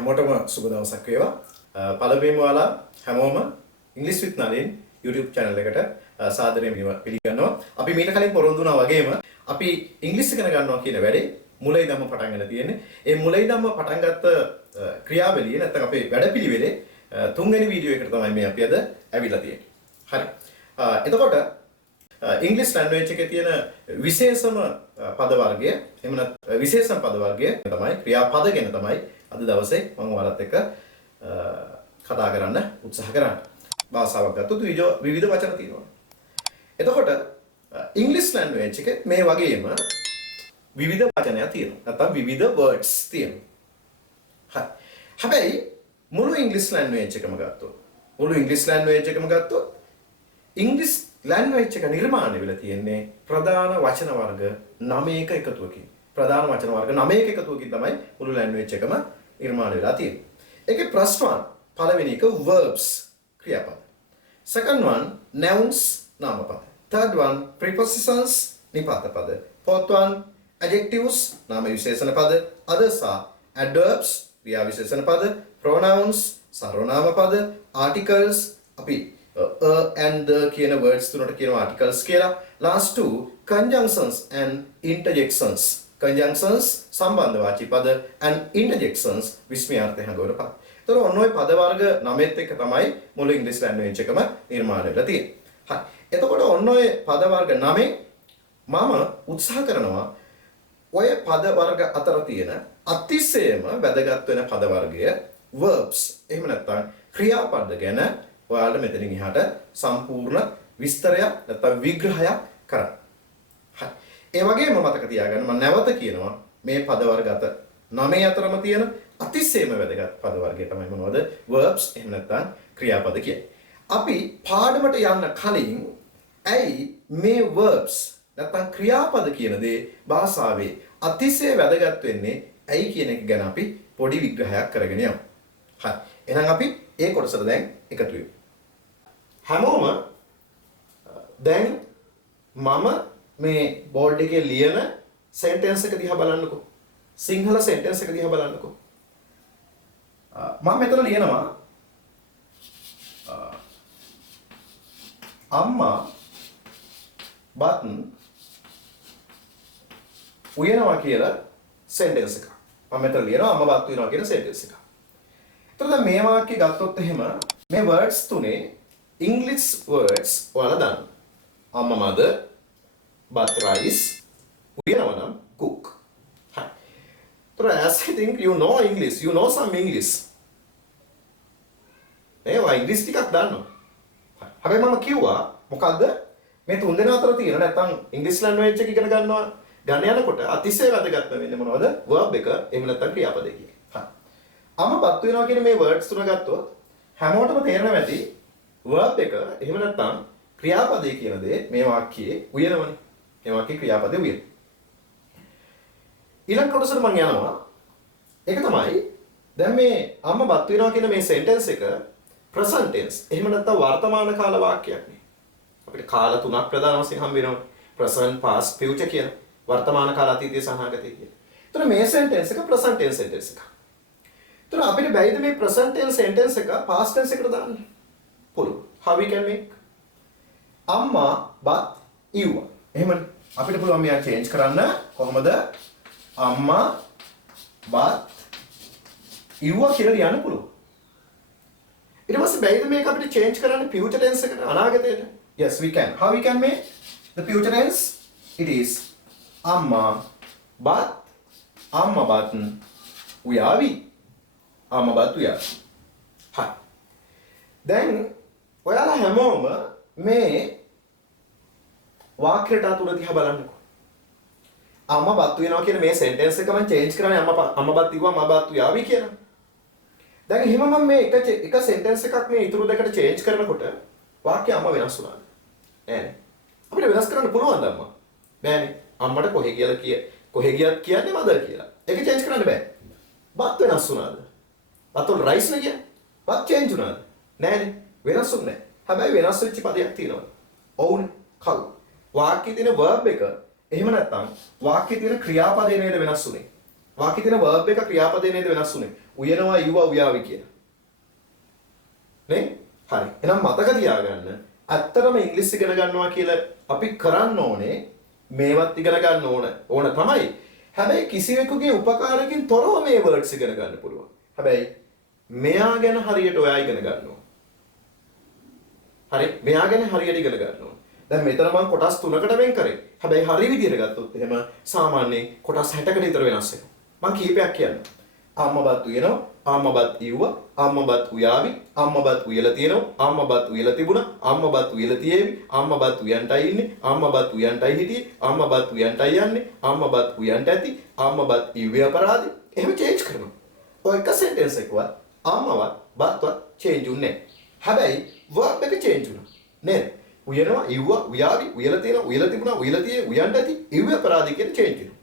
හැමෝටම සුබ දවසක් වේවා. පළවෙනිම ඔයාලා හැමෝම ඉංග්‍රීසි විත් නලින් YouTube channel එකට සාදරයෙන් පිළිගන්නවා. අපි මීට කලින් පොරොන්දු වුණා වගේම අපි ඉංග්‍රීසි ඉගෙන ගන්නවා කියන වැඩේ මුලින් ඉඳන්ම පටන් ගන්න තියෙන්නේ. ඒ මුලින් ඉඳන්ම පටන් ගත්ත ක්‍රියාවලිය නැත්නම් අපේ වැඩපිළිවෙලේ තුන්වෙනි වීඩියෝ එකට තමයි මේ අපි අද ඇවිල්ලා තියෙන්නේ. හරි. එතකොට ඉංග්‍රීසි ලැන්ග්වේජ් එකේ තියෙන විශේෂම පද වර්ගය එහෙම නැත්නම් විශේෂම පද වර්ගය තමයි ක්‍රියාපද ගැන තමයි අද දවසේ මම ඔයාලත් එක්ක කතා කරන්න උත්සාහ කරන්නේ. භාෂාවක් ගත්තොත් විවිධ වචන තියෙනවා. එතකොට ඉංග්‍රීසි ලැන්ග්වේජ් එකේ මේ වගේම විවිධ වචනයක් තියෙනවා. නැත්නම් විවිධ words තියෙනවා. හරි. හැබැයි මුළු ඉංග්‍රීසි ලැන්ග්වේජ් එකම ගත්තොත් ඉංග්‍රීසි ලැන්ග්වේජ් එක නිර්මාණය වෙලා තියෙන්නේ ප්‍රධාන වචන වර්ග 9ක එකතුවකින්. ප්‍රධාන වචන වර්ග 9ක එකතුවකින් තමයි මුළු ලැන්ග්වේජ් එකම නිර්මාණය වෙලා තියෙන්නේ. ඒකේ first one පළවෙනි එක verbs ක්‍රියාපද. second one nouns නාමපද. third one prepositions නිපාත පද. fourth one adjectives නාම විශේෂණ පද. others are adverbs ක්‍රියා විශේෂණ පද. pronouns සර්වනාම පද. articles අපි and the කියන words තුනට කියනවා articles කියලා. last two conjunctions and interjections. conjunctions සම්බන්ධ වාචී පද and interjections විස්මයාර්ථය හඟවන පද. ඒතර ඔන්න ඔය පද වර්ග 9ත් එක්ක තමයි මුළු ඉංග්‍රීසි ලැන්ග්වේජ් එකම නිර්මාණය වෙලා තියෙන්නේ. හරි. එතකොට ඔන්න ඔය පද වර්ග 9 මම උත්සාහ කරනවා ඔය පද වර්ග අතර තියෙන අතිශයම වැදගත් වෙන පද වර්ගය verbs. එහෙම නැත්නම් ක්‍රියාපද ගැන ඔයාලට මෙතනින් එහාට සම්පූර්ණ විස්තරයක් නැත්නම් විග්‍රහයක් කරන්න. හරි. ඒ වගේම මතක තියාගන්න මම නැවත කියනවා මේ පද වර්ග 9 අතරම තියෙන අතිශයම වැදගත් පද වර්ගය තමයි මොනවද? verbs එහෙම නැත්නම් ක්‍රියාපද කියන්නේ. අපි පාඩමට යන්න කලින් ඇයි මේ verbs නැත්නම් ක්‍රියාපද කියන දේ භාෂාවේ අතිශය වැදගත් වෙන්නේ ඇයි කියන එක ගැන අපි පොඩි විග්‍රහයක් කරගෙන යමු. හරි. එහෙනම් අපි ඒ කොටසට දැන් එකතු වෙමු. හැමෝම දැන් මම මේ බෝඩ් එකේ ලියන සෙන්ටෙන්ස් එක දිහා බලන්නකෝ. සිංහල සෙන්ටෙන්ස් එක දිහා බලන්නකෝ. මම මෙතන ලියනවා අම්මා බත් උයනවා කියලා සෙන්ටෙන්ස් එකක්. මම මෙතන ලියනවා අම්මා බත් උයනවා කියන සෙන්ටෙන්ස් එකක්. එතකොට දැන් මේ වාක්‍යය ගත්තොත් එහෙම මේ words තුනේ English words ඔයාලා දාන්න. අම්මා mother, but rice, උයනවා නම් cook. හරි. So as I think you know English, you know some English. ඒවා ඉංග්‍රීසි ටිකක් දන්නවා. හැබැයි මම කිව්වා මොකද්ද මේ තුන් දෙනා අතර තියෙන නැත්නම් ඉංග්‍රීසි ලැන්ග්වේජ් එක ඉගෙන ගන්න යනකොට අතිශය වැදගත් වෙන්නේ මොනවද? verb එක එහෙම නැත්නම් ක්‍රියාපදේ කියන්නේ. හරි. අම්මා බත් වෙනවා කියන මේ words තුන ගත්තොත් හැමෝටම තේරෙනවා ඇති verb එක එහෙම නැත්නම් ක්‍රියාපදේ කියන දේ මේ වාක්‍යයේ උයනවනේ. මේ වාක්‍යයේ ක්‍රියාපදේ උයන. ඊළඟ කොටසට මම යනවා. ඒක තමයි දැන් මේ අම්මා බත් වෙනවා කියන මේ sentence එක present tense. එහෙම නැත්නම් වර්තමාන කාල වාක්‍යයක් නේ. අපිට කාල තුනක් ප්‍රධාන වශයෙන් හම්බ වෙනවා. present, past, future කියන වර්තමාන කාල අතීතය සහ අනාගතය කියන. ඒතර මේ sentence එක present tense sentence එකක්. ඒතර අපිට බැයිද මේ present tense sentence එක past tense එකට දාන්න? පුළුවන්. How we can make? අම්මා බත් ඉව්වා. එහෙමනේ. අපිට පුළුවන් මෙයා change කරන්න කොහොමද? අම්මා බත් ඉව්වා කියලා ලියන්න පුළුවන්. ඊට පස්සේ බැයිද මේක අපිට change කරන්න future tense එකට අනාගතයට? Yes we can. How we can make the future tense? It is අම්මා බත් උයාවි. අම්මා බත් උයාවි. හරි. දැන් ඔයාලා හැමෝම මේ වාක්‍යයට අතුල දිහා බලන්නකෝ. අම්මා බත් වෙනවා කියන මේ sentence එක මම change කරන්නේ අම්මා බත් ඉව්වා මම බත් උයාවි කියලා. දැන් එහෙම මම මේ එක sentence එකක් මේ ඊතුරු දෙකට change කරනකොට වාක්‍ය අම්මා වෙනස් වුණාද? නෑනේ. අපිට වෙනස් කරන්න පුළුවන්ද අම්මා? බෑනේ. අම්මට කොහෙ ගියද කියන්නේ mother කියලා. ඒක change කරන්න බෑ. බත් වෙනස් වුණාද? බත් වල rice නේ කියන්නේ. බත් change වුණාද? නෑනේ. වෙනස් වුනේ නෑ. හැබැයි වෙනස් වෙච්ච පදයක් තියෙනවා. ඔවුන් කවු. වාක්‍යයේ තියෙන verb එක එහෙම නැත්නම් වාක්‍යයේ තියෙන ක්‍රියාපදේ නේද වෙනස් වුනේ. වාක්‍යයේ තියෙන verb එක ක්‍රියාපදේ නේද වෙනස් වුනේ. උයනවා, ඉව්වා, උයාවි කියලා. නේ? හරි. එහෙනම් මතක තියාගන්න. ඇත්තටම ඉංග්‍රීසි ඉගෙන ගන්නවා කියලා අපි කරන්න ඕනේ මේවත් ඉගෙන ගන්න ඕන තමයි. හැබැයි කිසිවෙකුගේ උපකාරකින් තොරව මේ words ඉගෙන ගන්න පුළුවන්. හැබැයි මෙයා ගැන හරියට ඔයා ඉගෙන ගන්න ඕන. හරි? මෙයා ගැන හරියට ඉගෙන ගන්න ඕන. දැන් මෙතන මම කොටස් 3කට වෙන් කරේ. හැබැයි හරි විදියට ගත්තොත් එහෙම සාමාන්‍යයෙන් කොටස් 60කට විතර වෙනස් වෙනවා. මම කීපයක් කියන්නම්. අම්මබත් උයනවා, අම්මබත් ඉව්වා, අම්මබත් උයාවි, අම්මබත් උයලා තියෙනවා, අම්මබත් උයලා තිබුණා, අම්මබත් උයලා තියේවි, අම්මබත් උයන්ටයි ඉන්නේ, අම්මබත් උයන්ටයි හිටියේ, අම්මබත් උයන්ටයි යන්නේ, අම්මබත් උයන්ට ඇති, අම්මබත් ඉව්වේ අපරාධි. එහෙම චේන්ජ් කරනවා. ඔය එක සෙන්ටෙන්ස් එකවත් අම්මවත් බත්වත් චේන්ජ් උන්නේ නැහැ. හැබැයි verb එක චේන්ජ් වුණා. නේද? උයනවා, ඉව්වා, උයාවි, උයලා තියෙනවා, උයලා තිබුණා, උයලා තියේ, උයන්ට ඇති, ඉව්වේ අපරාධි කියන චේන්ජ් වෙනවා.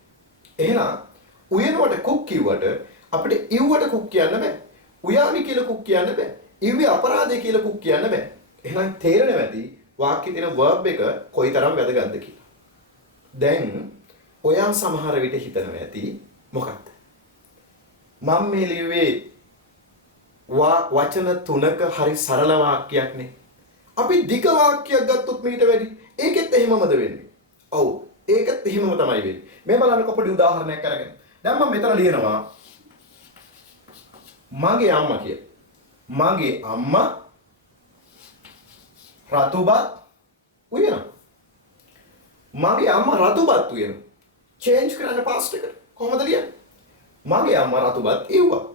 එහෙනම් උයනවට කුක් කිව්වට අපිට ඉව්වට කුක් කියන්න බෑ. උයාවි කියලා කුක් කියන්න බෑ. ඉව්වේ අපරාධය කියලා කුක් කියන්න බෑ. එහෙනම් තේරෙනව ඇති වාක්‍යයේ තියෙන verb එක කොයිතරම් වැදගත්ද කියලා. දැන් ඔයා සමහර විට හිතනවා ඇති මොකක්ද? මම මේ ලියුවේ වචන තුනක හරි සරල වාක්‍යයක් නේ. අපි දිග වාක්‍යයක් ගත්තොත් මීට වැඩි. ඒකෙත් එහෙමමද වෙන්නේ? ඔව්. ඒකත් එහෙමම තමයි වෙන්නේ. මේ බලන්නකො පොඩි උදාහරණයක් අරගෙන. දැන් මම මෙතන ලියනවා මගේ අම්මා කියලා. මගේ අම්මා රතුබත් උයනවා. මගේ අම්මා රතුබත් උයනවා. චේන්ජ් කරන්න පාස්ට් එකට. කොහොමද ලියන්නේ? මගේ අම්මා රතුබත් ඉව්වා.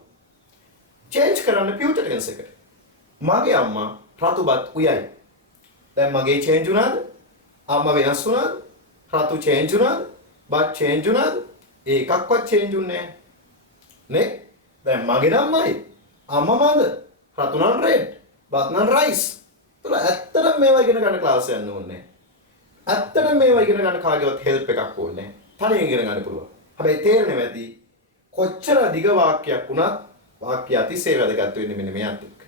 චේන්ජ් කරන්න ෆියුචර් ටෙන්ස් එකට. මගේ අම්මා රතුබත් උයයි. දැන් මගේ චේන්ජ් වුණාද? අම්මා වෙනස් වුණාද? රතු චේන්ජ් වුණාද? බත් චේන්ජ් වුණාද? ඒකක්වත් චේන්ජ් වුණේ නැහැ. නේ? දැන් මගේ නම්මයි අම්මමද රතු නම් රෙඩ් බත් නම් රයිස්. ඒතර ඇත්තටම මේවා ඉගෙන ගන්න ක්ලාස් යන්න ඕනේ. ඇත්තටම මේවා ඉගෙන ගන්න කාගේවත් හෙල්ප් එකක් ඕනේ. තනියෙන් ඉගෙන ගන්න පුළුවන්. හැබැයි තේරෙන්නේ නැති කොච්චර දිග වාක්‍යයක් වුණත් වාක්‍ය අතිශය වැදගත් වෙන්නේ මෙන්න මෙයාත් එක්ක.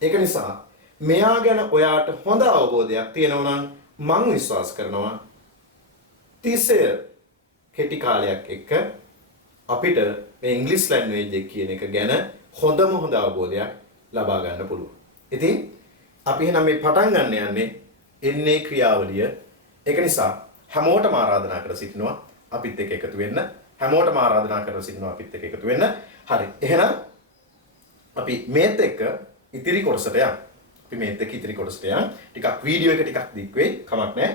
ඒක නිසා මෙයා ගැන ඔයාට හොඳ අවබෝධයක් තියෙනවා නම් මම විශ්වාස කරනවා තිස්සය කෙටි කාලයක් එක්ක අපිට මේ ඉංග්‍රීසි ලැන්ග්වේජ් එක කියන එක ගැන හොඳ අවබෝධයක් ලබා ගන්න පුළුවන්. ඉතින් අපි එහෙනම් මේ පටන් ගන්න යන්නේ එන්නේ ක්‍රියාවලිය. ඒක නිසා හැමෝටම ආරාධනා කර සිටිනවා අපිත් එක්ක එකතු වෙන්න. හැමෝටම ආරාධනා කර සිටිනවා අපිත් එක්ක එකතු වෙන්න. හරි. එහෙනම් අපි මේත් එක්ක ඉතිරි කොටසට යමු. අපි මේත් එක්ක ඉතිරි කොටසට යමු. ටිකක් වීඩියෝ එක ටිකක් දික් වෙයි. කමක් නැහැ.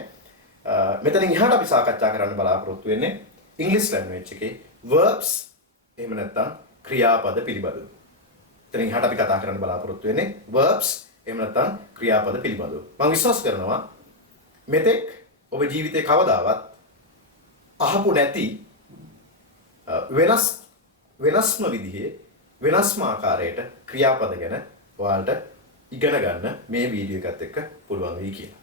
මෙතනින් එහාට අපි සාකච්ඡා කරන්න බලාපොරොත්තු වෙන්නේ ඉංග්‍රීසි ලැන්ග්වේජ් එකේ verbs එහෙම නැත්නම් ක්‍රියාපද පිළිබඳව. එතනින් එහාට අපි කතා කරන්න බලාපොරොත්තු වෙන්නේ verbs එහෙම නැත්නම් ක්‍රියාපද පිළිබඳව. මම විශ්වාස කරනවා මෙතෙක් ඔබ ජීවිතේ කවදාවත් අහපු නැති වෙනස්ම විදිහේ වෙනස්ම ආකාරයට ක්‍රියාපද ගැන ඔයාලට ඉගෙන ගන්න මේ වීඩියෝ එකත් එක්ක පුළුවන් වෙයි කියලා.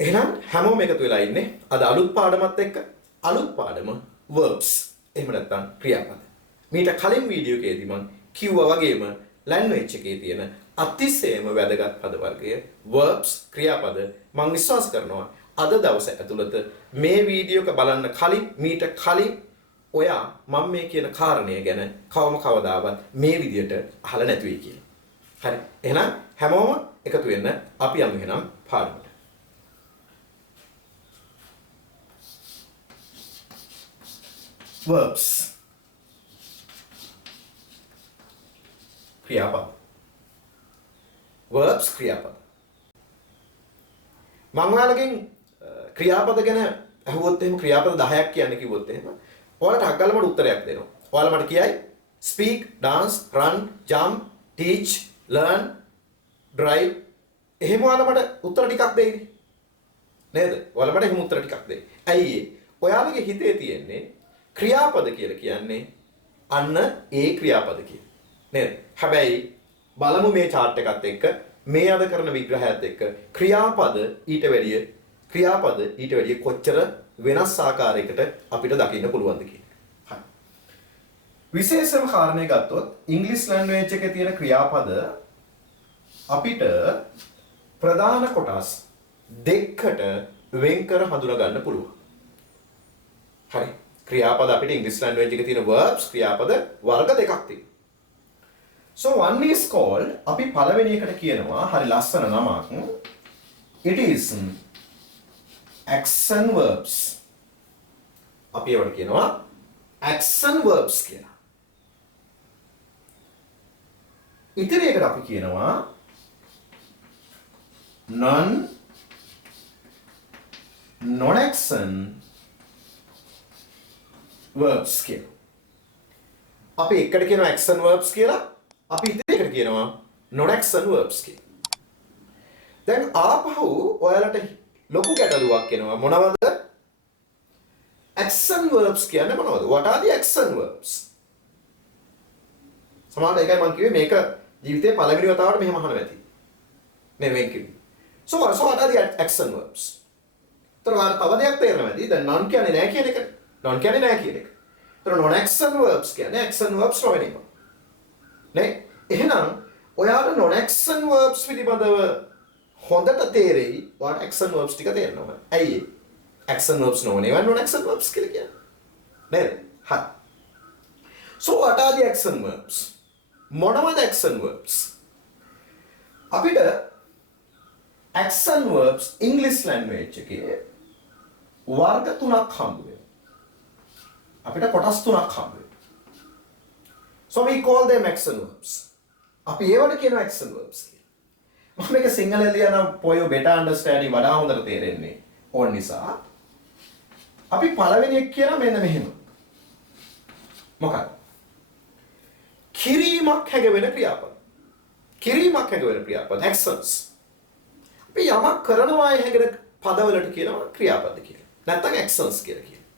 එහෙනම් හැමෝම එකතු වෙලා ඉන්නේ අද අලුත් පාඩමත් එක්ක. අලුත් පාඩම verbs එහෙම නැත්නම් ක්‍රියාපද. මීට කලින් වීඩියෝ එකේදී මම කිව්වා වගේම ලැන්ග්වේජ් එකේ තියෙන අතිශයම වැදගත් පද වර්ගය verbs ක්‍රියාපද මම විශ්වාස කරනවා අද දවසේ ඇතුළත මේ වීඩියෝ එක බලන්න කලින් මීට කලින් ඔයා මම මේ කියන කාරණය ගැන කවදාවත් මේ විදියට අහලා නැති වෙයි කියලා. හරි. එහෙනම් හැමෝම එකතු වෙන්න අපි යමු එහෙනම් පාඩමට. verbs ක්‍රියාපද. verbs ක්‍රියාපද. මම ඔයාලගෙන් ක්‍රියාපද ගැන අහුවොත් එහෙම ක්‍රියාපද 10ක් කියන්න කිව්වොත් එහෙම ඔයාලට අග්ගල මට උත්තරයක් දෙනවා. ඔයාලා මට කියයි speak, dance, run, jump, teach, learn, drive. එහෙම ඔයාලා මට උත්තර ටිකක් දෙයිද? නේද? ඔයාලා මට එහෙම උත්තර ටිකක් දෙයි. ඇයි ඒ? ඔයාලගේ හිතේ තියෙන්නේ ක්‍රියාපද කියලා කියන්නේ අන්න ඒ ක්‍රියාපද කියලා. නේද? හැබැයි බලමු මේ chart එකත් එක්ක මේ අද කරන විග්‍රහයත් එක්ක ක්‍රියාපද ඊට වැඩිය කොච්චර වෙනස් ආකාරයකට අපිට දකින්න පුළුවන්ද කියලා. හරි. විශේෂම කාරණේ ගත්තොත් ඉංග්‍රීසි ලැන්ග්වේජ් එකේ තියෙන ක්‍රියාපද අපිට ප්‍රධාන කොටස් දෙකකට වෙන් කර හඳුනා ගන්න පුළුවන්. හරි. ක්‍රියාපද අපිට ඉංග්‍රීසි ලැන්ග්වේජ් එකේ තියෙන verbs ක්‍රියාපද වර්ග දෙකක් තියෙනවා. So one is called අපි පළවෙනි එකට කියනවා හරි ලස්සන නමක්. It is action verbs. අපි ඒවට කියනවා action verbs කියලා. ඉතින් ඒකට අපි කියනවා non-action verbs කියලා. අපි එකට කියනවා action verbs කියලා. අපි ඉතින් එකට කියනවා non-action verbs කියලා. දැන් ආපහු ඔයාලට ලොකු ගැටලුවක් එනවා මොනවද? action verbs කියන්නේ මොනවද? What are the action verbs? සමහරවිට ඒකයි මම කිව්වේ මේක ජීවිතේ පළවෙනි වතාවට මෙහෙම අහනවා ඇති. මේ කිව්වේ. So what are the action verbs? තව දෙයක් තේරෙනවා ඇති. දැන් non කියන්නේ නැහැ කියන එක. non කියන්නේ නැහැ කියන එක. non action verbs කියන්නේ action verbs නොවන එක. නේ? එහෙනම් ඔයාලා non action verbs පිළිබඳව හොඳට තේරෙයි. ඔයාලට action verbs ටික තේරෙනවා. ඇයි ඒ? action verbs නොවන ඒවා non action verbs කියලා කියන්නේ. නේද? හරි. So what are the action verbs? මොනවද action verbs? අපිට action verbs English language එකේ වර්ග තුනක් හම්බ වෙනවා. අපිට කොටස් තුනක් හම්බ වෙනවා. So we call them action verbs. අපි ඒවට කියනවා action verbs කියලා. මම මේක සිංහලෙන් ලියනම් for your better understanding වඩා හොඳට තේරෙන්නේ ඕන නිසා අපි පළවෙනි එක කියන මෙන්න මෙහෙම. මොකක්ද? කිරීමක් හැඟවෙන ක්‍රියාපද. කිරීමක් හැඟවෙන ක්‍රියාපද actions. අපි යමක් කරනවා හැඟෙන පදවලට කියනවා ක්‍රියාපද කියලා. නැත්නම් actions කියලා කියනවා.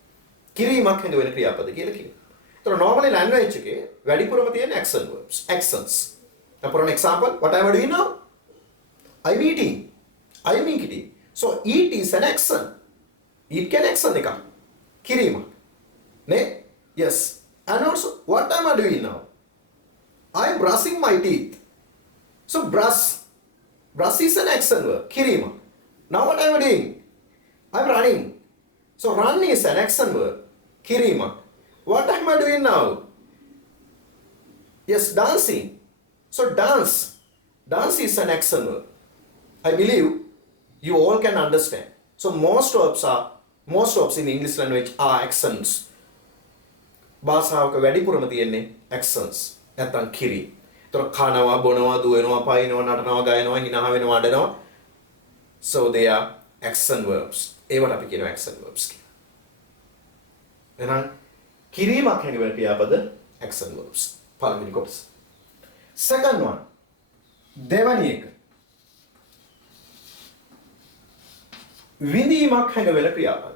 කිරීමක් හැඟවෙන ක්‍රියාපද කියලා කියනවා. So normally language එකේ වැඩිපුරම තියෙන action verbs, actions. Now for an example, what am I doing now? I'm eating. I'm eating. So eat is an action. Eat can action එකක්. කිරීම. නේ? Yes. And also what am I doing now? I'm brushing my teeth. So brush. Brush is an action verb. Kirim. Now what am I doing? I'm running. So run is an action verb. Kirima. What am I doing now? Yes, dancing. So dance. Dance is an action verb. I believe you all can understand. So most verbs in English language are actions. භාෂාවක වැඩිපුරම තියෙන්නේ actions. නැත්නම් කිරි. ඒතර කනවා, බොනවා, දුවනවා, පයින්නවා, නටනවා, ගයනවා, hina වෙනවා, අඬනවා. So they are action verbs. ඒවට අපි කියනවා action verbs කියලා. එහෙනම් කිරීමක් හැඟවෙන ක්‍රියාපද action verbs. පළවෙනි කොටස. Second one. දෙවැනි එක. විඳීමක් හැඟවෙන ක්‍රියාපද.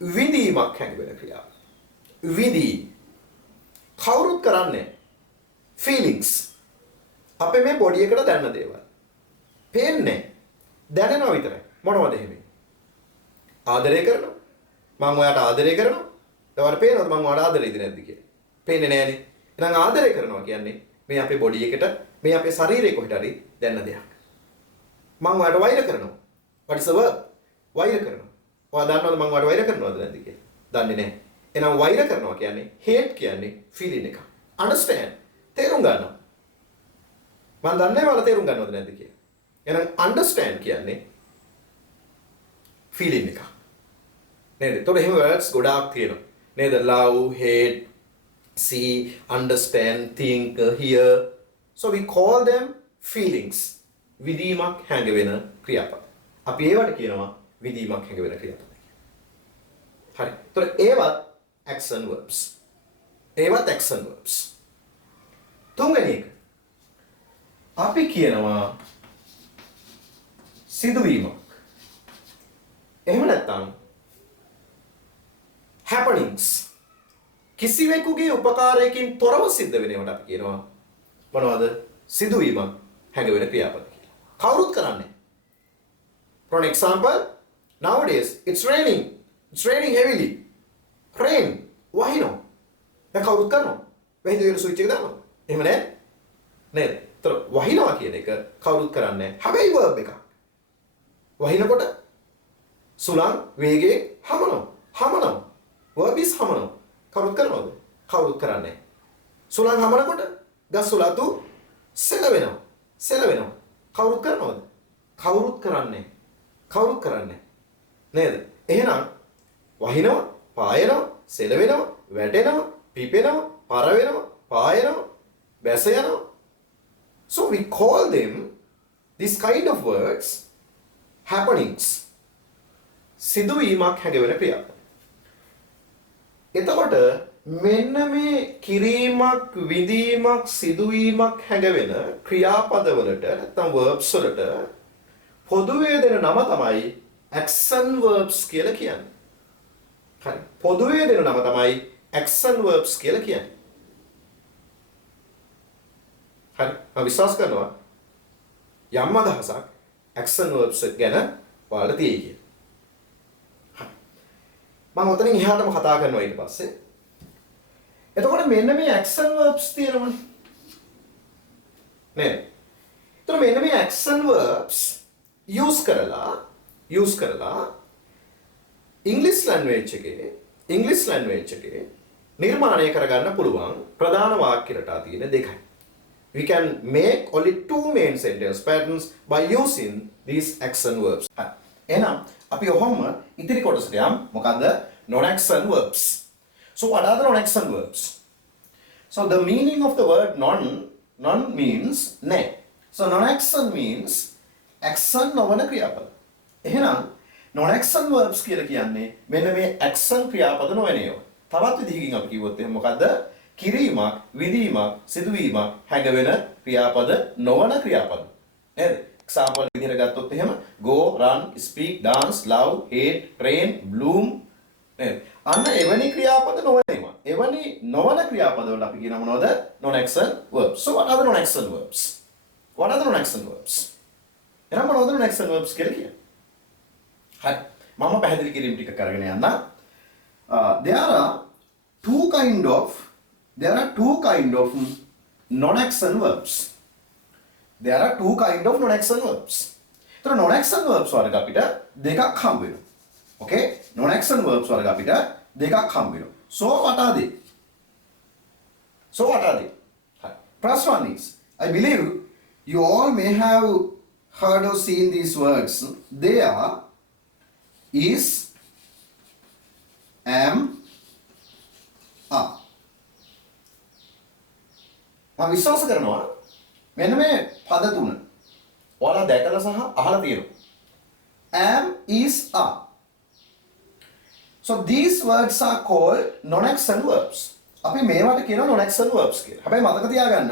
විඳීමක් හැඟවෙන ක්‍රියාපද. විඳී. කවුරුත් කරන්නේ feelings. අපේ මේ බොඩි එකට දැනන දේවල්. පේන්නේ දැනෙනවා විතරයි. මොනවද එහෙම? ආදරය කරනවා. මම ඔයාට ආදරය කරනවා. ඒවට පේනවද මම ඔයාට ආදරෙයිද නැද්ද කියලා? පේන්නේ නැහනේ. එහෙනම් ආදරය කරනවා කියන්නේ මේ අපේ බොඩි එකට මේ අපේ ශරීරයේ කොහෙට හරි දැනන දෙයක්. මම ඔයාට වෛර කරනවා. what is the verb? වෛර කරනවා. ඔයා දන්නවද මම ඔයාට වෛර කරනවද නැද්ද කියලා? දන්නේ නැහැ. එහෙනම් වෛර කරනවා කියන්නේ hate කියන්නේ feeling එක. understand. තේරුම් ගන්නවා. මම දන්නේ ඔයාලා තේරුම් ගන්නවද නැද්ද කියලා. එහෙනම් understand කියන්නේ feeling එක. නේද? ඒතකොට එහෙම words ගොඩාක් තියෙනවා. නේද? love, hate, see, understand, think, hear. So we call them feelings. විදීමක් හැඟවෙන ක්‍රියාපද. අපි ඒවට කියනවා විදීමක් හැඟවෙන ක්‍රියාපද කියලා. හරි. ඒතකොට ඒවත් action verbs. ඒවත් action verbs. තුන්වෙනි එක. අපි කියනවා සිදුවීමක්. එහෙම නැත්නම් happenings. කිසිවෙකුගේ උපකාරයකින් තොරව සිද්ධ වෙන ඒවාට අපි කියනවා මොනවද? සිදුවීමක් හැඟවෙන ක්‍රියාපද කියලා. කවුරුත් කරන්නේ. For an example, nowadays it's raining. It's raining heavily. Rain. වහිනවා. දැන් කවුරුත් කරනවා. වෙහිඳ වෙන ස්විච් එක දානවා. එහෙම නෑ? නේද? ඒතර වහිනවා කියන එක කවුරුත් කරන්නේ නැහැ. හැබැයි verb එකක්. වහිනකොට සුළං වේගයෙන් හමනවා. හමනවා. verb is හමනවා. කවුරුත් කරනවද? කවුරුත් කරන්නේ. සුළං හමනකොට ගස් සුළාතු සෙලවෙනවා. සෙලවෙනවා. කවුරුත් කරනවද? කවුරුත් කරන්නේ. කවුරුත් කරන්නේ. නේද? එහෙනම් වහිනවා, පායනවා, සෙලවෙනවා, වැටෙනවා, පිපෙනවා, පර වෙනවා, පායනවා, බැස යනවා. So we call them this kind of words happenings. සිදුවීමක් හැඟවෙන ක්‍රියාවක්. එතකොට මෙන්න මේ කිරීමක්, විඳීමක්, සිදුවීමක් හැඟවෙන ක්‍රියාපදවලට නැත්නම් verbs වලට පොදුවේ දෙන නම තමයි action verbs කියලා කියන්නේ. හරි. පොදුවේ දෙන නම තමයි action verbs කියලා කියන්නේ. හරි. මම විශ්වාස කරනවා යම් අදහසක් action verbs ගැන ඔයාලට තියෙයි කියලා. හරි. මම ඔතනින් එහාටම කතා කරනවා ඊට පස්සේ. එතකොට මෙන්න මේ action verbs තියෙනවනේ. නේද? එතකොට මෙන්න මේ action verbs use කරලා English language එකේ නිර්මාණය කරගන්න පුළුවන් ප්‍රධාන වාක්‍ය රටා තියෙන දෙකයි. We can make only two main sentence patterns by using these action verbs. එහෙනම් අපි ඔහොම ඉතිරි කොටසට යමු. මොකද්ද? non-action verbs. So what are the non-action verbs? So the meaning of the word non means ne. So non-action means action නොවන ක්‍රියාපද. එහෙනම් non-action verbs කියලා කියන්නේ මෙන්න මේ action ක්‍රියාපද නොවන ඒවා. තවත් විදිහකින් අපි කිව්වොත් එහෙනම් මොකද්ද? කිරීමක්, විදීමක්, සිදුවීමක් හැඟවෙන ක්‍රියාපද නොවන ක්‍රියාපද. නේද? example විදිහට ගත්තොත් එහෙම go, run, speak, dance, love, hate, train, bloom නේද? අන්න එවැනි ක්‍රියාපද නොවන ඒවා. එවැනි නොවන ක්‍රියාපද වල අපි කියන මොනවද? non-action verbs. So what are the non-action verbs? What are the non-action verbs? එහෙනම් මොනවද non-action verbs කියලා කියන්නේ? හරි. මම පැහැදිලි කිරීම ටික කරගෙන යන්න. There are two kind of non-action verbs. There are two kind of non-action verbs. So non-action verbs වර්ග අපිට දෙකක් හම්බ වෙනවා. Okay? Non-action verbs වර්ග අපිට දෙකක් හම්බ වෙනවා. So what are they? හරි. First one is, I believe you all may have heard or seen these words. They are is, am, are. මම විශ්වාස කරනවා මෙන්න මේ පද තුන ඔයාලා දැකලා සහ අහලා තියෙනවා. am, is, are. So these words are called non-action verbs. අපි මේවට කියනවා non-action verbs කියලා. හැබැයි මතක තියාගන්න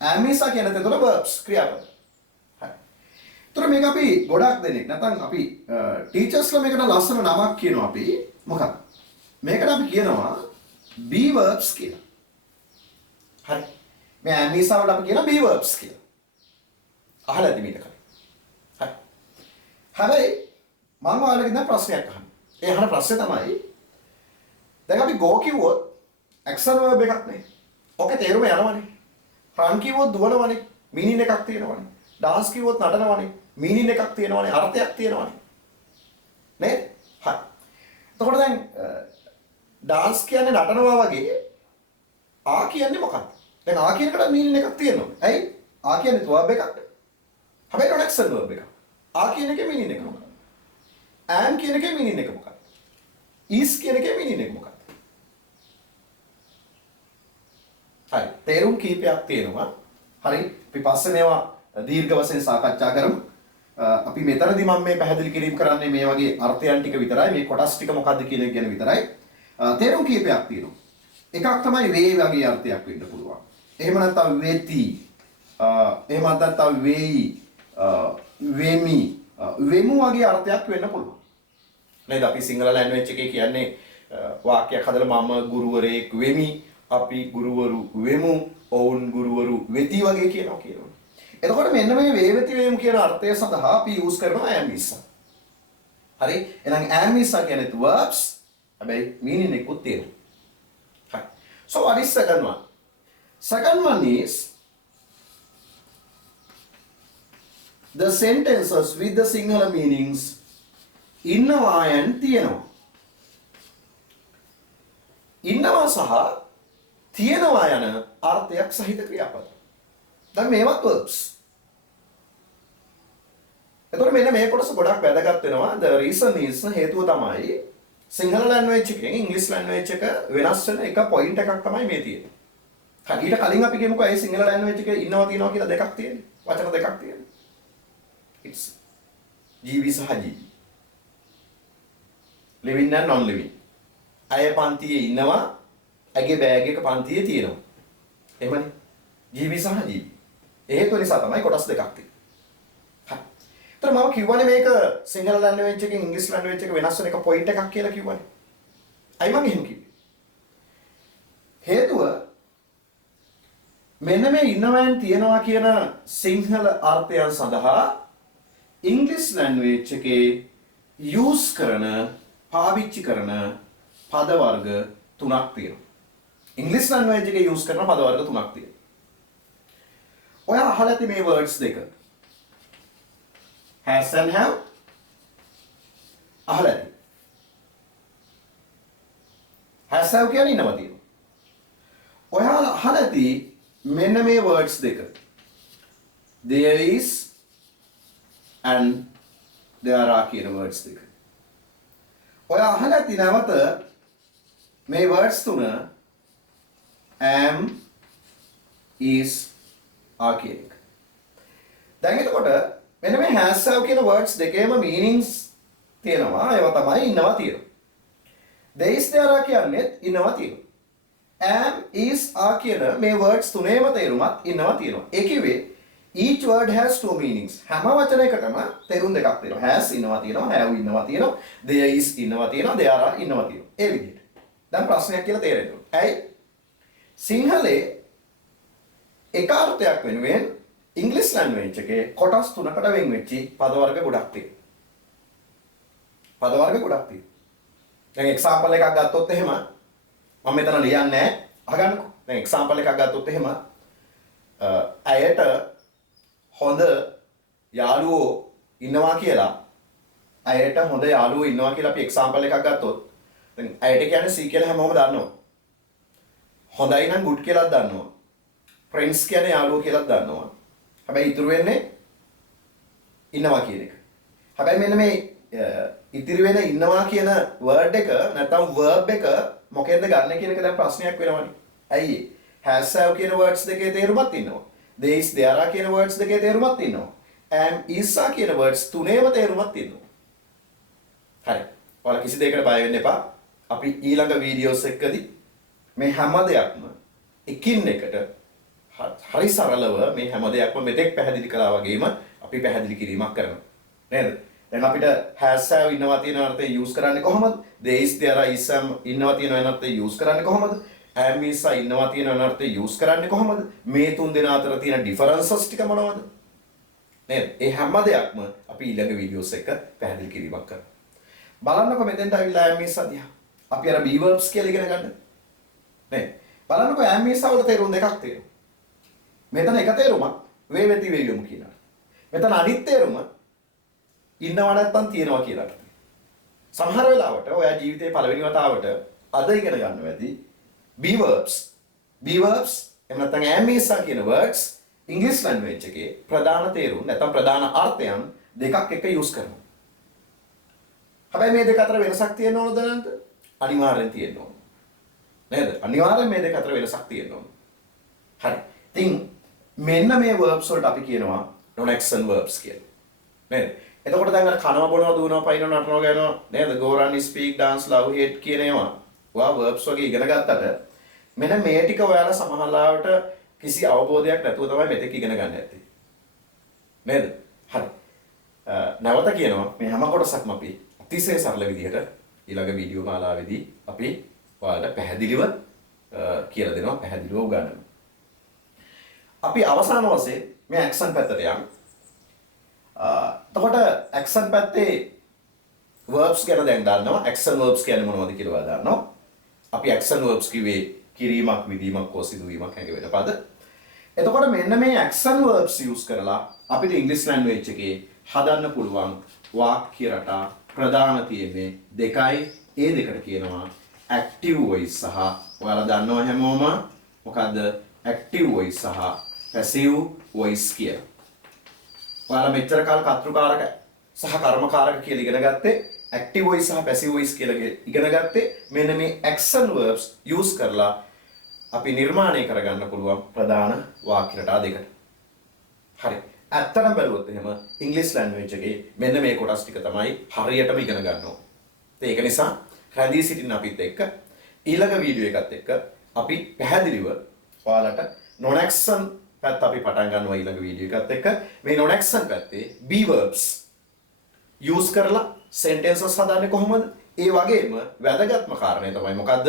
am, is, are කියන තේතොල verbs ක්‍රියාපද. හරි. ඒතර මේක අපි ගොඩක් දෙනෙක් නැත්නම් අපි ටීචර්ස්ලා මේකට ලස්සන නමක් කියනවා අපි මොකක්ද? මේකට අපි කියනවා be verbs කියලා. හරි. මේ am, is, are වලට අපි කියනවා be verbs කියලා. අහලා ඇති මේක කලින්. හරි. හැබැයි මම ඔයාලගෙන් දැන් ප්‍රශ්නයක් අහන්න. ඒ අහන ප්‍රශ්නේ තමයි දැන් අපි go කිව්වොත් action verb එකක් නේ. ඔකේ තේරුම යනවනේ. run කිව්වොත් දුවනවනේ. meaning එකක් තියෙනවනේ. dance කිව්වොත් නටනවනේ. meaning එකක් තියෙනවනේ. අර්ථයක් තියෙනවනේ. නේද? හරි. එතකොට දැන් dance කියන්නේ නටනවා වගේ ආ කියන්නේ මොකක්ද? දැන් ආ කියන එකට meaning එකක් තියෙනවා. ඇයි? ආ කියන්නේ verb එකක්. හැබැයි non-action verb එකක්. ආ කියන එකේ meaning එක මොකක්ද? am කියන එකේ meaning එක මොකක්ද? is කියන එකේ meaning එක මොකක්ද? හරි. තේරුම් කීපයක් තියෙනවා. හරි. අපි පස්සේ මේවා දීර්ඝ වශයෙන් සාකච්ඡා කරමු. අපි මෙතනදී මම මේ පැහැදිලි කිරීම කරන්නේ මේ වගේ අර්ථයන් ටික විතරයි. මේ කොටස් ටික මොකක්ද කියන එක ගැන විතරයි. තේරුම් කීපයක් තියෙනවා. එකක් තමයි වේ වගේ අර්ථයක් වෙන්න පුළුවන්. එහෙම නැත්නම් වේති. එහෙම නැත්නම් වේයි. වෙමි. වෙමු වගේ අර්ථයක් වෙන්න පුළුවන්. නේද? අපි සිංහල ලැන්ග්වේජ් එකේ කියන්නේ වාක්‍යයක් හදලා මම ගුරුවරයෙක් වෙමි, අපි ගුරුවරු වෙමු, ඔවුන් ගුරුවරු වෙති වගේ කියනවා කියනවා. එතකොට මෙන්න මේ වේවති වේමු කියන අර්ථය සඳහා අපි යූස් කරනවා am, is. හරි? එහෙනම් am, is කියන්නේ verbs. හැබැයි meaning එකකුත් තියෙනවා. හරි. So what is second one? Second one is the sentences with the Sinhala meanings ඉන්නවා and තියෙනවා. ඉන්නවා සහ තියෙනවා යන අර්ථයක් සහිත ක්‍රියාපද. දැන් මේවත් verbs. එතකොට මෙන්න මේ කොටස ගොඩක් වැදගත් වෙනවා. The reason is හේතුව තමයි සිංහල language එකෙන් ඉංග්‍රීසි language එක වෙනස් වෙන එක point එකක් තමයි මේ තියෙන්නේ. හරි ඊට කලින් අපි කියමුකෝ ඒ සිංහල language එකේ ඉන්නවා තියනවා කියලා දෙකක් තියෙන්නේ. වචන දෙකක් තියෙන්නේ. It's ජීවි සහ ජීවි. living and non living. අය පන්තියේ ඉන්නවා. ඇගේ බෑග් එක පන්තියේ තියෙනවා. එහෙමනේ. ජීවි සහ ජීවි. ඒ හේතුව නිසා තමයි කොටස් දෙකක් තියෙන්නේ. හරි. ඒතර මම කිව්වනේ මේක සිංහල language එකෙන් ඉංග්‍රීසි language එක වෙනස් වෙන එක point එකක් කියලා කිව්වනේ. අයි මම එහෙම කිව්වේ. හේතුව මෙන්න මේ ඉන්නවයන් තියනවා කියන සිංහල අර්ථයන් සඳහා ඉංග්‍රීසි language එකේ use කරන පාවිච්චි කරන පද වර්ග තුනක් තියෙනවා. ඉංග්‍රීසි language එකේ use කරන පද වර්ග තුනක් තියෙනවා. ඔයා අහලා ඇති මේ words දෙක. has and have අහලා ඇති. has have කියන්නේ ඉන්නවා තියෙනවා. ඔයාලා අහලා ඇති මෙන්න මේ words දෙක. there is and there are කියන words දෙක. ඔයා අහලා ඇති නැවත මේ words තුන am is are කියන එක. දැන් එතකොට මෙන්න මේ has have කියන words දෙකේම meanings තියෙනවා. ඒවා තමයි ඉන්නවා තියෙනවා. there is there are කියන්නේ ඉන්නවා තියෙනවා. am is are කියන මේ words තුනේම තේරුමත් ඉන්නවා තියෙනවා. ඒ කිව්වේ each word has two meanings. හැම වචනයකටම තේරුම් දෙකක් තියෙනවා. has ඉන්නවා තියෙනවා, have ඉන්නවා තියෙනවා, there is ඉන්නවා තියෙනවා, there are ඉන්නවා තියෙනවා. ඒ විදිහට. දැන් ප්‍රශ්නයක් කියලා තේරෙන්න ඕනේ. ඇයි? සිංහලේ එක අර්ථයක් වෙනුවෙන් ඉංග්‍රීසි language එකේ කොටස් තුනකට වෙන් වෙච්චි පද වර්ග ගොඩක් තියෙනවා. පද වර්ග ගොඩක් තියෙනවා. දැන් example එකක් ගත්තොත් එහෙම මම මෙතන ලියන්නේ නැහැ. අහගන්නකෝ. දැන් example එකක් ගත්තොත් එහෙම ඇයට හොඳ යාළුවෝ ඉන්නවා කියලා ඇයට හොඳ යාළුවෝ ඉන්නවා කියලා අපි example එකක් ගත්තොත් දැන් ඇයට කියන්නේ C කියලා හැමෝම දන්නවා. හොඳයි නම් good කියලාත් දන්නවා. friends කියන්නේ යාළුවෝ කියලාත් දන්නවා. හැබැයි ඉතුරු වෙන්නේ ඉන්නවා කියන එක. හැබැයි මෙන්න මේ ඉතිරි වෙන ඉන්නවා කියන word එක නැත්නම් verb එක මොකෙන්ද ගන්න කියන එක දැන් ප්‍රශ්නයක් වෙනවනේ. ඇයි? has have කියන words දෙකේ තේරුමක් ඉන්නවා. there is there are කියන words දෙකේ තේරුමක් ඉන්නවා. am is are කියන words තුනේම තේරුමක් ඉන්නවා. හරි. ඔයාලා කිසි දෙයකට බය වෙන්න එපා. අපි ඊළඟ වීඩියෝස් එකකදී මේ හැම දෙයක්ම එකින් එකට හරි සරලව මේ හැම දෙයක්ම මෙතෙක් පැහැදිලි කළා වගේම අපි පැහැදිලි කිරීමක් කරනවා. නේද? දැන් අපිට has have ඉන්නවා තියෙන අර්ථය use කරන්නේ කොහොමද? there is there are is am ඉන්නවා තියෙන අර්ථය use කරන්නේ කොහොමද? am is are ඉන්නවා තියෙන අර්ථය use කරන්නේ කොහොමද? මේ තුන් දෙනා අතර තියෙන differences ටික මොනවද? නේද? ඒ හැම දෙයක්ම අපි ඊළඟ වීඩියෝස් එක පැහැදිලි කිරීමක් කරනවා. බලන්නකො මෙතෙන්ට අවිල්ලා am is අධ්‍යා. අපි අර be verbs කියලා ඉගෙන ගන්න. නේද? බලන්නකො am is වල තේරුම් දෙකක් තියෙනවා. මෙතන එක තේරුමක් වේවෙති වේයොමු කියනවා. මෙතන අනිත් තේරුම ඉන්නවා නැත්තම් තියෙනවා කියලා. සමහර වෙලාවට ඔයා ජීවිතේ පළවෙනි වතාවට අද ඉගෙන ගන්නවා ඇති be verbs එහෙම නැත්නම් am is කියන words ඉංග්‍රීසි language එකේ ප්‍රධාන තේරුම් නැත්නම් ප්‍රධාන අර්ථයන් දෙකක් එක use කරනවා. හැබැයි මේ දෙක අතර වෙනසක් තියෙන්න ඕනද නැද්ද? අනිවාර්යෙන් තියෙන්න ඕන. නේද? අනිවාර්යෙන් මේ දෙක අතර වෙනසක් තියෙන්න ඕන. හරි. ඉතින් මෙන්න මේ verbs වලට අපි කියනවා non-action verbs කියලා. නේද? එතකොට දැන් අර කනවා බොනවා දුවනවා පයින්නවා නටනවා ගෑනවා නේද? go run speak dance love hate කියන ඒවා ඔයා verbs වගේ ඉගෙන ගත්තට මෙන්න මේ ටික ඔයාලා සමහරවිට කිසි අවබෝධයක් නැතුව තමයි මෙතෙක් ඉගෙන ගන්න ඇත්තේ. නේද? හරි. නැවත කියනවා මේ හැම කොටසක්ම අපි අතිශය සරල විදිහට ඊළඟ වීඩියෝ මාලාවේදී අපි ඔයාලට පැහැදිලිව කියලා දෙනවා, පැහැදිලිව උගන්වනවා. අපි අවසාන වශයෙන් මේ ඇක්ෂන් පැත්තට යමු. එතකොට ඇක්ෂන් පැත්තේ verbs ගැන දැන් දන්නවා. ඇක්ෂන් verbs කියන්නේ මොනවද කියලා ඔයා දන්නවා. අපි ඇක්ෂන් verbs කිව්වේ කිරීමක්, විදීමක්, හෝ සිදුවීමක් හැඟවෙන පද. එතකොට මෙන්න මේ ඇක්ෂන් verbs use කරලා අපිට ඉංග්‍රීසි language එකේ හදන්න පුළුවන් වාක්‍ය රටා ප්‍රධාන තියෙන්නේ දෙකයි. ඒ දෙකට කියනවා active voice සහ ඔයාලා දන්නවා හැමෝම මොකද්ද active voice සහ passive voice කියලා. ඔයාලා මෙච්චර කාල කර්තෘකාරක සහ කර්මකාරක කියලා ඉගෙන ගත්තේ active voice සහ passive voice කියලා ඉගෙන ගත්තේ මෙන්න මේ action verbs use කරලා අපි නිර්මාණය කරගන්න පුළුවන් ප්‍රධාන වාක්‍ය රටා දෙකට. හරි. ඇත්තටම බැලුවොත් එහෙම ඉංග්‍රීසි ලැන්ග්වේජ් එකේ මෙන්න මේ කොටස් ටික තමයි හරියටම ඉගෙන ගන්න ඕනේ. ඒක නිසා රැඳී සිටින අපිත් එක්ක ඊළඟ වීඩියෝ එකත් එක්ක අපි පැහැදිලිව ඔයාලට non action පැත්ත අපි පටන් ගන්නවා ඊළඟ වීඩියෝ එකත් එක්ක. මේ non action පැත්තේ be verbs use කරලා sentences හදාන්නේ කොහොමද? ඒ වගේම වැදගත්ම කාරණය තමයි මොකද්ද?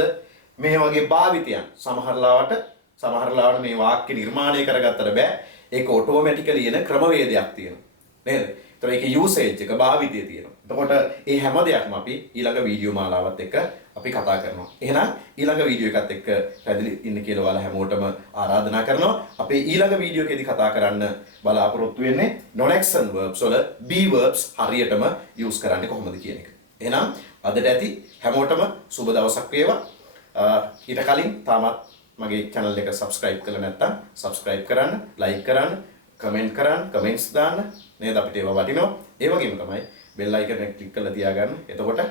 මේ වගේ භාවිතයන් සමහරලාවට මේ වාක්‍ය නිර්මාණය කරගත්තට බෑ. ඒක ඔටෝමැටිකලි එන ක්‍රමවේදයක් තියෙනවා. නේද? ඒතර ඒකේ යූසේජ් එක භාවිතය තියෙනවා. එතකොට මේ හැම දෙයක්ම අපි ඊළඟ වීඩියෝ මාලාවත් එක්ක අපි කතා කරනවා. එහෙනම් ඊළඟ වීඩියෝ එකත් එක්ක පැහැදිලි ඉන්න කියලා ඔයාලා හැමෝටම ආරාධනා කරනවා. අපේ ඊළඟ වීඩියෝ එකේදී කතා කරන්න බලාපොරොත්තු වෙන්නේ non action verbs වල be verbs හරියටම use කරන්නේ කොහොමද කියන එක. එහෙනම් අදට ඇති හැමෝටම සුබ දවසක් වේවා. ඊට කලින් තාමත් මගේ channel එක subscribe කරලා නැත්නම් subscribe කරන්න, like කරන්න, comment කරන්න, comments දාන්න. නේද අපිට ඒවා වටිනවා. ඒ වගේම තමයි bell icon එක click කරලා තියාගන්න. එතකොට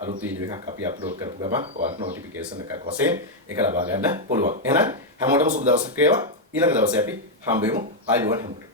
අලුත් වීඩියෝ එකක් අපි අප්ලෝඩ් කරපු ගමන් ඔයාලට notification එකක් වශයෙන් ඒක ලබා ගන්න පුළුවන්. එහෙනම් හැමෝටම සුබ දවසක් වේවා. ඊළඟ දවසේ අපි හම්බ වෙමු. ආයුබෝවන් හැමෝටම.